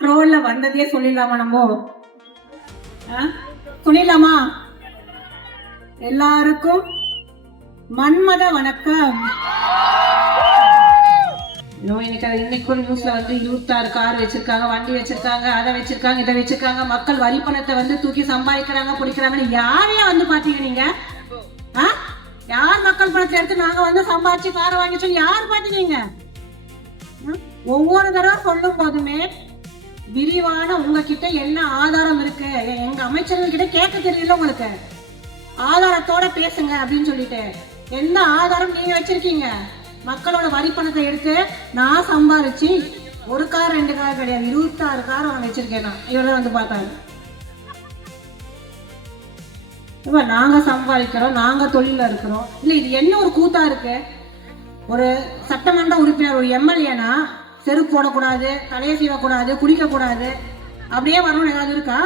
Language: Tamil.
ட்ரோல்ல வந்ததே சொல்லிடலாமா? நம்ம சொல்லிடலாமா? எல்லாருக்கும் மன்மத வணக்கம். இன்னைக்கு நியூஸ்ல வந்து 26 கார் வச்சிருக்காங்க, வண்டி வச்சிருக்காங்க, அதை வச்சிருக்காங்க, இதை வச்சிருக்காங்க, மக்கள் வரி பணத்தை வந்து தூக்கி சம்பாதிக்கிறாங்க, பிடிக்கிறாங்கன்னு யாரையா வந்து பாத்தீங்க நீங்க? யார் மக்கள் பணத்தை எடுத்து நாங்க வந்து சம்பாதிச்சு காரை வாங்கி சொல்லி யார் பாத்தீங்க? ஒவ்வொரு தடவை சொல்லும் போதுமே விரிவான உங்ககிட்ட என்ன ஆதாரம் இருக்கு, எங்க அமைச்சர்கள் கிட்ட கேட்க தெரியல உங்களுக்கு, ஆதாரத்தோட பேசுங்க அப்படின்னு சொல்லிட்டு. எந்த ஆதாரம் நீங்க வச்சிருக்கீங்க? மக்களோட வரி பணத்தை எடுத்து நான் சம்பாதிச்சு ஒரு கார் 2 கார் கிடையாது 26 கார் அவன் வச்சிருக்கேன். நான் இவரை வந்து பார்த்தாங்க. இப்ப நாங்க சம்பாதிக்கிறோம், நாங்க தொழில இருக்கிறோம். இல்ல இது என்ன ஒரு கூத்தா இருக்கு? ஒரு சட்டமன்ற உறுப்பினர், ஒரு எம்எல்ஏனா செருப்பு போடக்கூடாது, தலையை சீவக்கூடாது, குடிக்க கூடாது, அப்படியே வரணும் ஏதாவது இருக்கா?